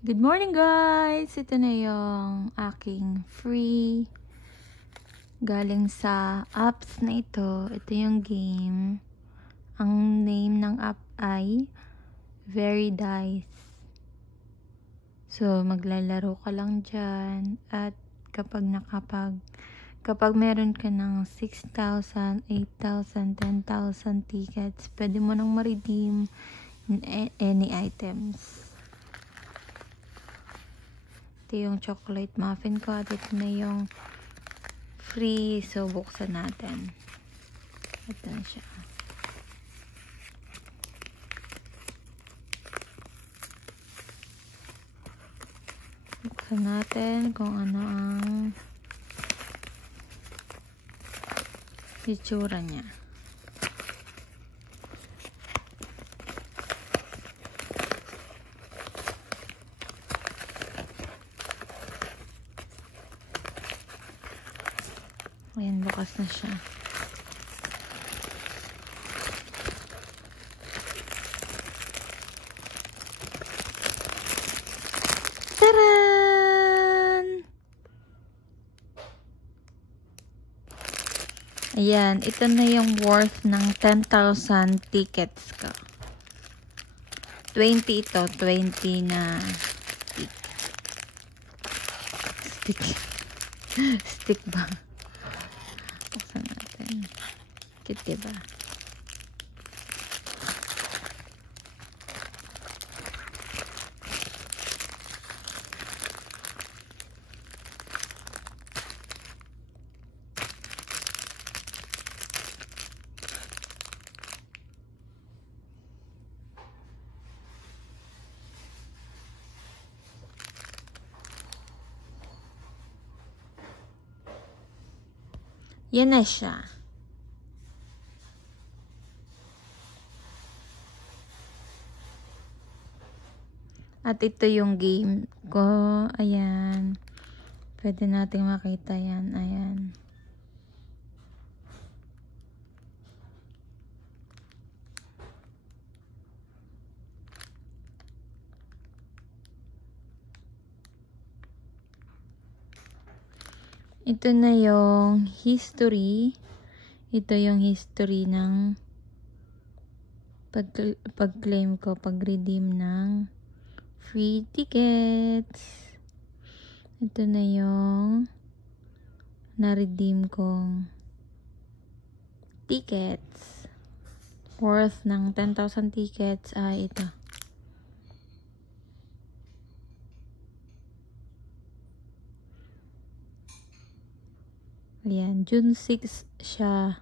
Good morning guys! Ito na yung aking free galing sa apps na ito. Ito yung game. Ang name ng app ay Very Dice. So maglalaro ka lang dyan at kapag meron ka ng 6,000, 8,000, 10,000 tickets, pwede mo nang ma-redeem any items. Ito yung chocolate muffin ko at ito na yung free. So, buksan natin. Ito na siya. Buksan natin kung ano ang itsura niya. Ayan, bukas na siya. Taran! Ayan, ito na yung worth ng 10,000 tickets ko. 20 ito, 20 na stick. Stick ba? Buksan natin. Cute, diba? Yan na siya. At ito yung game ko. Ayan. Pwede nating makita yan. Ayan. Ito na yung history. Ito yung history ng pag-claim ko, pag-redeem ng free tickets. Ito na yung na-redeem kong tickets. Worth ng 10,000 tickets ay ito. Ayan, June 6 siya